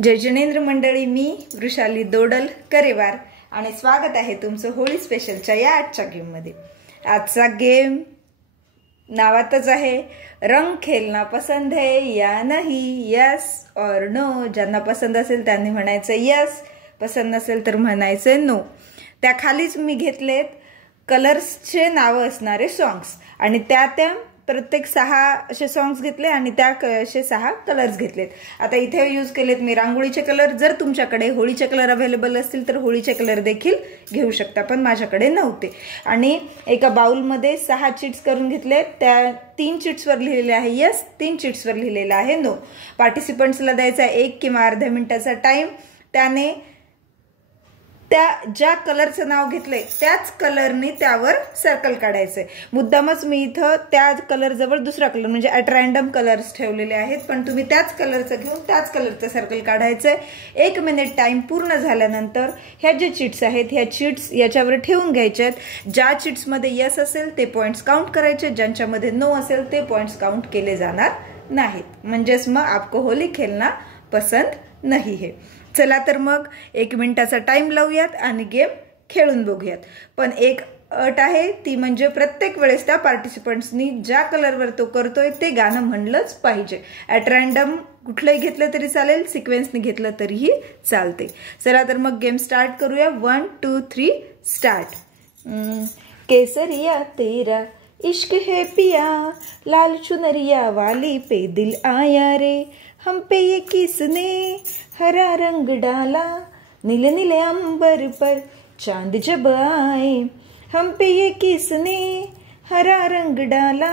जय जिनेंद्र मंडळी, मी वृषाली दोडल करेवार आणि स्वागत आहे तुमचं होळी स्पेशलच्या या आजच्या गेममध्ये। आजचा गेम नावातच आहे, रंग खेलना पसंद है या नहीं, यस और नो। ज्यांना पसंद असेल त्यांनी म्हणायचं यस, पसंद नसेल तर म्हणायचं नो। त्या खालीच मी घेतलेत कलर्सचे नाव असणारे सॉंग्स आणि त्या प्रत्येक 6 असे सॉंग्स घेतले आणि त्या असे 6 कलर्स घेतलेत। आता इथे यूज केलेत मी रांगोळीचे कलर। जर तुमच्याकडे होळीचे कलर अवेलेबल असतील तर होळीचे कलर देखील घेऊ शकता, पण माझ्याकडे नव्हते। आणि एका बाउल मध्ये 6 चिट्स करून घेतले। त्या 3 चिट्स वर लिहिलेले आहे यस, 3 चिट्स वर लिहिलेले आहे नो। पार्टिसिपंट्सला द्यायचा 1 किंवा अर्ध्या मिनिटाचा टाइम। त्याने त्या ज्या कलरचं नाव घेतलंय त्याच कलरने त्यावर सर्कल काढायचंय। मुद्दामच मी इथं त्या कलर जवळ दुसरा कलर म्हणजे ॲट रँडम कलर्स ठेवलेले आहेत, पण तुम्ही त्याच कलरचं घेऊन त्याच कलरचं सर्कल काढायचंय। 1 मिनिट टाइम पूर्ण झाल्यानंतर ह्या जे चिट्स आहेत ह्या चिट्स याच्यावर ठेवून घ्यायच्यात। ज्या चिट्स मध्ये यस असेल ते पॉइंट्स काउंट करायचे, ज्यांच्यामध्ये नो असेल ते पॉइंट्स काउंट केले जाणार नाहीत। म्हणजेच मग आपको होली खेलना पसंद नहीं है। चला तर मग 1 मिनिटाचा टाइम लावूयात आणि गेम खेळून बघूयात। पण एक अट आहे, ती म्हणजे प्रत्येक वेळेस त्या पार्टिसिपंट्सनी ज्या कलरवर तो करतोय ते गाणं म्हणलंच पाहिजे। ॲट रँडम कुठलंही घेतलं तरी चालेल, सिक्वेन्सने घेतलं तरीही चालते। चला तर मग गेम स्टार्ट करूया। 1 2 3 स्टार्ट। केसरिया तेरा इश्क है पिया, लाल चुनरिया वाली पे दिल आया रे, हम पे ये किसने हरा रंग डाला, नीले नीले अंबर पर चांद जब आए, हम पे ये किसने हरा रंग डाला,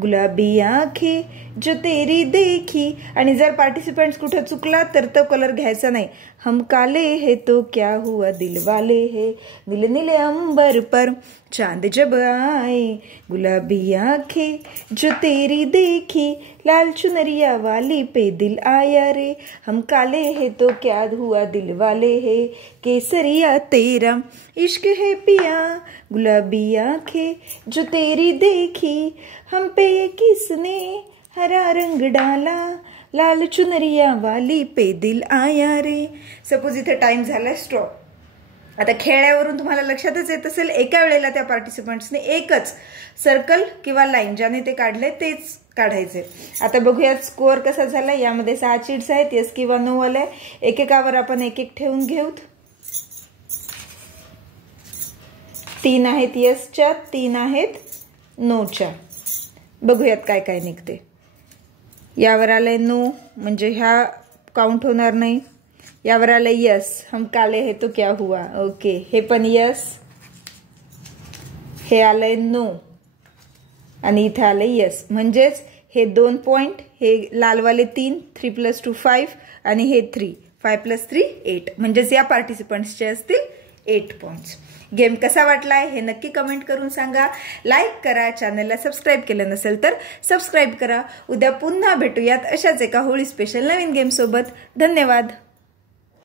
गुलाबी आंखें जो तेरी देखी। आणि जर पार्टिसिपंट्स कुठे चुकला तर तो कलर घ्यायचा नाही। हम काले है तो क्या हुआ दिल वाले है, नीले नीले अंबर पर चांद जब आए, गुलाबी आंखें जो तेरी देखी, लाल चुनरिया वाली पे दिल आया रे, हम काले है तो क्या हुआ दिल वाले है, केसरिया तेरा इश्क है पिया, गुलाबी आंखें जो तेरी देखी, हम पे ये किसने हरा रंग डाला, लाल चुनरिया वाली पे दिल आया रे। सपोज इथे टाइम झाला स्टॉप। आता खेळण्यावरून तुम्हाला लक्षातच येत असेल, एका वेळेला त्या पार्टिसिपंट्सने एकच सर्कल किंवा लाईन ज्याने ते काढले तेच काढायचे। आता बघूया स्कोअर कसा झाला। यामध्ये 6 चिट्स आहेत, यस किंवा नो वाले। एकेकावर आपण एक एक ठेवून घेऊ। 3 आहेत यसच्या, 3 आहेत नोच्या। बघूयात काय काय निघते। यावर आलंय नो म्हणजे ह्या काउंट होणार नाही। यावर आलंय यस, हम काले है तो क्या हुआ, ओके हे पण यस। हे आलंय नो आणि इथे आलंय यस, म्हणजेच हे 2 पॉइंट, हे लालवाले 3, 3 + 2 5 आणि हे 3, 5 + 3 8, म्हणजेच या पार्टिसिपंट्सचे असतील 8 पॉइंट्स। गेम कसा वाटलाय हे नक्की कमेंट करून सांगा। लाईक करा, चॅनलला सबस्क्राईब केलं नसेल तर सबस्क्राईब करा। उद्या पुन्हा भेटूयात अशाच एका होळी स्पेशल नवीन गेम सोबत। धन्यवाद।